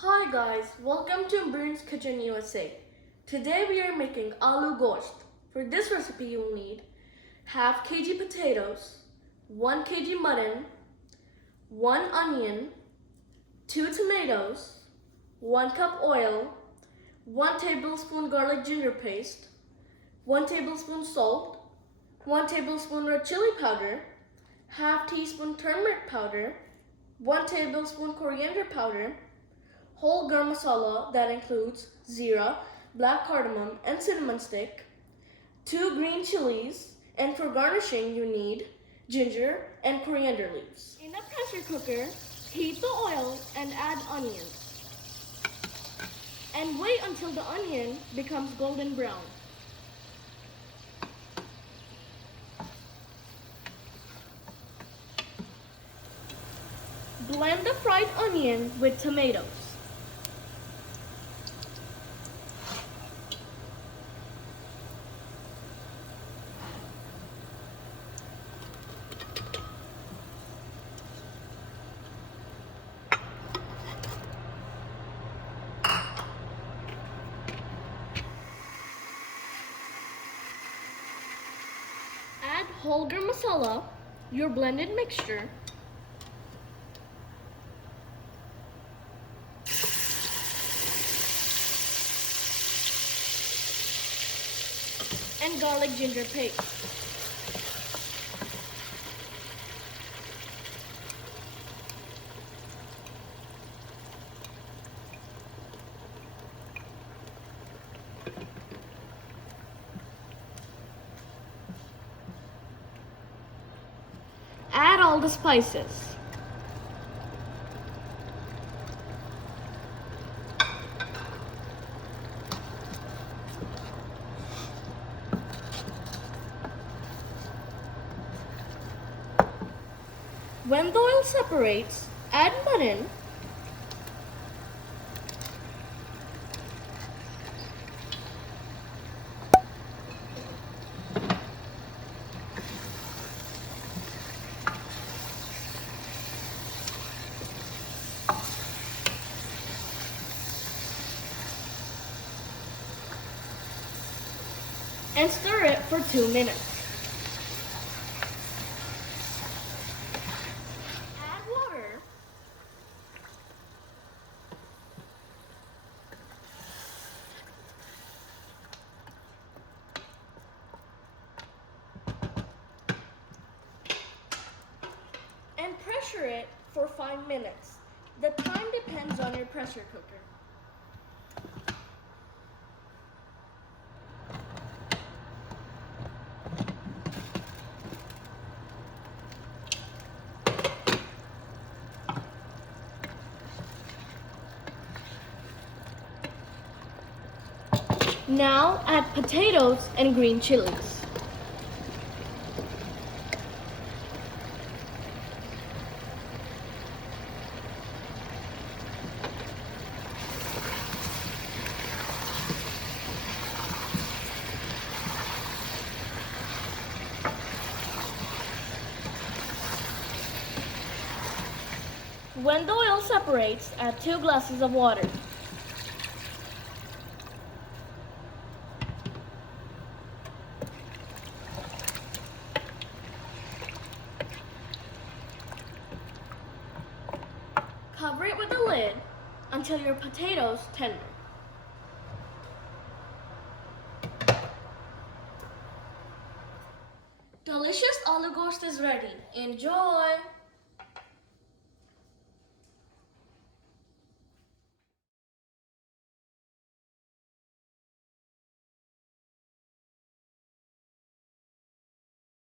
Hi guys, welcome to Ambreen's Kitchen USA. Today we are making Aloogosht. For this recipe you will need half kg potatoes, 1 kg mutton, 1 onion, 2 tomatoes, 1 cup oil, 1 tablespoon garlic ginger paste, 1 tablespoon salt, 1 tablespoon red chili powder, half teaspoon turmeric powder, 1 tablespoon coriander powder, whole garam masala that includes zira, black cardamom, and cinnamon stick, 2 green chilies, and for garnishing you need ginger and coriander leaves. In a pressure cooker, heat the oil and add onions. And wait until the onion becomes golden brown. Blend the fried onion with tomatoes. Add whole garam masala, your blended mixture, and garlic ginger paste. Add all the spices. When the oil separates, add mutton, and stir it for 2 minutes. Add water, and pressure it for 5 minutes. The time depends on your pressure cooker. Now add potatoes and green chilies. When the oil separates, add 2 glasses of water. Cover it with a lid until your potatoes tender. Delicious Aloogosht is ready. Enjoy!